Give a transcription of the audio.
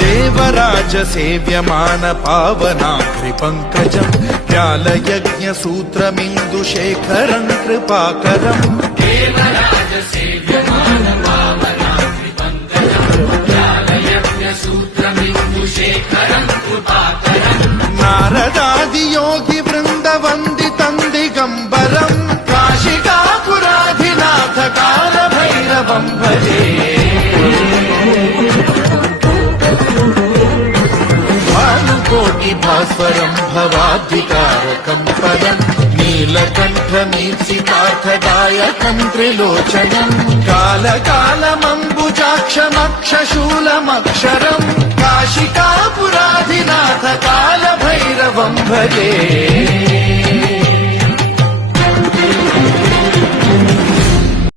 देवराज सेव्यमान पावनाघ्रि पंकजं व्यालयज्ञ सूत्रमिन्दुशेखरं कृपाकरं देवराज सेव्यमान पावनाघ्रि पंकजं व्यालयज्ञ सूत्रमिन्दुशेखरं कृपाकरं नारदादि योगि वृन्द वन्दितं दिगम्बरं काशिकापुराधिनाथ कालभैरवं भजे कोटि भास्वरं भवाद्विकारकं पदं नीलकण्ठमीप्सितार्थदायकं त्रिलोचनं कालकालमम्बुजाक्षमक्षशूलमक्षरं काशिकापुराधिनाथ कालभैरवं भजे।